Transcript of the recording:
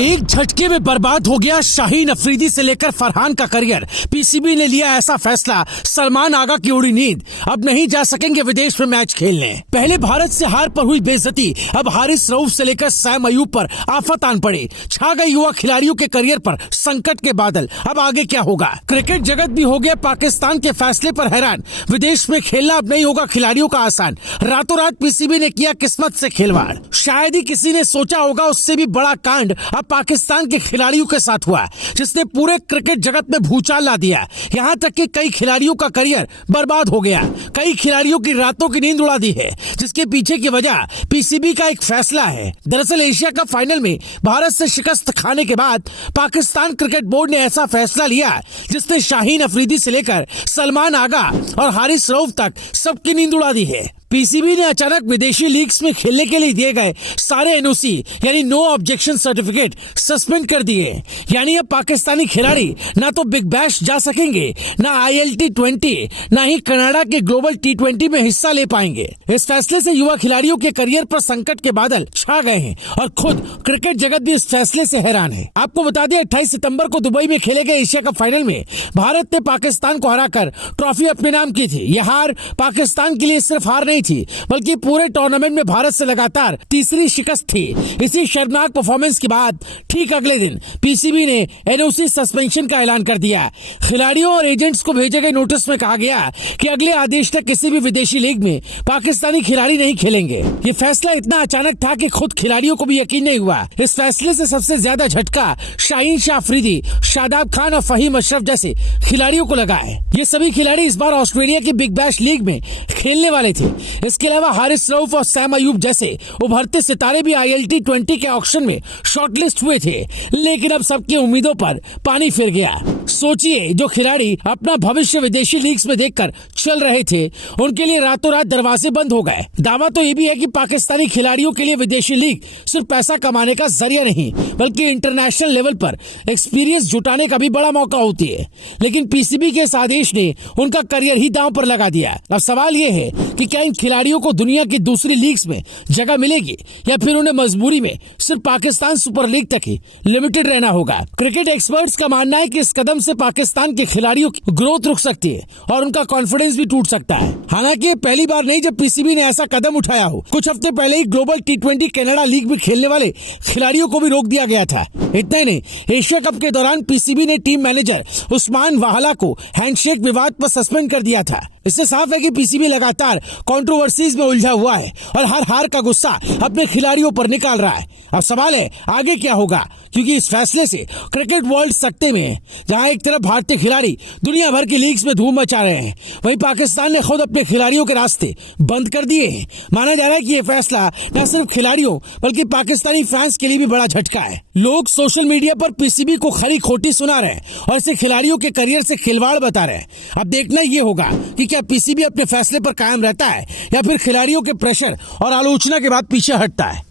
एक झटके में बर्बाद हो गया शाहीन अफरीदी से लेकर फरहान का करियर। पीसीबी ने लिया ऐसा फैसला, सलमान आगा की उड़ी नींद, अब नहीं जा सकेंगे विदेश में मैच खेलने। पहले भारत से हार पर हुई बेइज्जती, अब हारिस रऊफ से लेकर सैम अयूब पर आफत आन पड़ी। छा गए युवा खिलाड़ियों के करियर पर संकट के बादल। अब आगे क्या होगा? क्रिकेट जगत भी हो गया पाकिस्तान के फैसले पर हैरान। विदेश में खेलना अब नहीं होगा खिलाड़ियों का आसान। रातों रात पीसीबी ने किया किस्मत से खिलवाड़। शायद ही किसी ने सोचा होगा उससे भी बड़ा कांड अब पाकिस्तान के खिलाड़ियों के साथ हुआ, जिसने पूरे क्रिकेट जगत में भूचाल ला दिया। यहाँ तक कि कई खिलाड़ियों का करियर बर्बाद हो गया, कई खिलाड़ियों की रातों की नींद उड़ा दी है, जिसके पीछे की वजह पीसीबी का एक फैसला है। दरअसल एशिया कप फाइनल में भारत से शिकस्त खाने के बाद पाकिस्तान क्रिकेट बोर्ड ने ऐसा फैसला लिया जिसने शाहीन अफरीदी से लेकर सलमान आगा और हारिस रऊफ तक सबकी नींद उड़ा दी है। पीसीबी ने अचानक विदेशी लीग्स में खेलने के लिए दिए गए सारे एनओसी यानी नो ऑब्जेक्शन सर्टिफिकेट सस्पेंड कर दिए। यानी अब पाकिस्तानी खिलाड़ी ना तो बिग बैश जा सकेंगे, ना ILT20, ना ही कनाडा के ग्लोबल T20 में हिस्सा ले पाएंगे। इस फैसले से युवा खिलाड़ियों के करियर पर संकट के बादल छा गए हैं और खुद क्रिकेट जगत भी इस फैसले से हैरान है। आपको बता दें 28 सितंबर को दुबई में खेले गए एशिया कप फाइनल में भारत ने पाकिस्तान को हराकर ट्रॉफी अपने नाम की थी। यह हार पाकिस्तान के लिए सिर्फ हार नहीं थी, बल्कि पूरे टूर्नामेंट में भारत से लगातार तीसरी शिकस्त थी। इसी शर्मनाक परफॉर्मेंस के बाद ठीक अगले दिन पीसीबी ने एनओसी सस्पेंशन का ऐलान कर दिया। खिलाड़ियों और एजेंट्स को भेजे गए नोटिस में कहा गया कि अगले आदेश तक किसी भी विदेशी लीग में पाकिस्तानी खिलाड़ी नहीं खेलेंगे। ये फैसला इतना अचानक था कि खुद खिलाड़ियों को भी यकीन नहीं हुआ। इस फैसले से सबसे ज्यादा झटका शाहीन शाह अफरीदी, शादाब खान और फहीम अशरफ जैसे खिलाड़ियों को लगा है। ये सभी खिलाड़ी इस बार ऑस्ट्रेलिया की बिग बैश लीग में खेलने वाले थे। इसके अलावा हारिस रऊफ और सैम अयूब जैसे उभरते सितारे भी ILT20 के ऑक्शन में शॉर्टलिस्ट हुए थे, लेकिन अब सबकी उम्मीदों पर पानी फिर गया। सोचिए, जो खिलाड़ी अपना भविष्य विदेशी लीग्स में देखकर चल रहे थे, उनके लिए रातों रात दरवाजे बंद हो गए। दावा तो ये भी है कि पाकिस्तानी खिलाड़ियों के लिए विदेशी लीग सिर्फ पैसा कमाने का जरिया नहीं, बल्कि इंटरनेशनल लेवल पर एक्सपीरियंस जुटाने का भी बड़ा मौका होती है। लेकिन पीसीबी के इस आदेश ने उनका करियर ही दांव पर लगा दिया। अब सवाल ये है कि क्या इन खिलाड़ियों को दुनिया की दूसरी लीग्स में जगह मिलेगी या फिर उन्हें मजबूरी में सिर्फ पाकिस्तान सुपर लीग तक ही लिमिटेड रहना होगा। क्रिकेट एक्सपर्ट्स का मानना है कि इस कदम से पाकिस्तान के खिलाड़ियों की ग्रोथ रुक सकती है और उनका कॉन्फिडेंस भी टूट सकता है। हालांकि पहली बार नहीं जब पीसीबी ने ऐसा कदम उठाया हो। कुछ हफ्ते पहले ही ग्लोबल T20 कनाडा लीग में खेलने वाले खिलाड़ियों को भी रोक दिया गया था। इतना ही नहीं, एशिया कप के दौरान पीसीबी ने टीम मैनेजर उस्मान वाहला को हैंडशेक विवाद पर सस्पेंड कर दिया था। इससे साफ है कि पीसीबी लगातार कंट्रोवर्सीज में उलझा हुआ है और हर हार का गुस्सा अपने खिलाड़ियों पर निकाल रहा है। अब सवाल है आगे क्या होगा, क्योंकि इस फैसले से क्रिकेट वर्ल्ड सकते में है। जहां एक तरफ भारतीय खिलाड़ी दुनिया भर की लीग्स में धूम मचा रहे हैं, वहीं पाकिस्तान ने खुद अपने खिलाड़ियों के रास्ते बंद कर दिए हैं। माना जा रहा है कि यह फैसला न सिर्फ खिलाड़ियों बल्कि पाकिस्तानी फैंस के लिए भी बड़ा झटका है। लोग सोशल मीडिया पर पीसीबी को खरी खोटी सुना रहे हैं और इसे खिलाड़ियों के करियर से खिलवाड़ बता रहे हैं। अब देखना ये होगा कि क्या पीसीबी अपने फैसले पर कायम रहता है या फिर खिलाड़ियों के प्रेशर और आलोचना के बाद पीछे हटता है।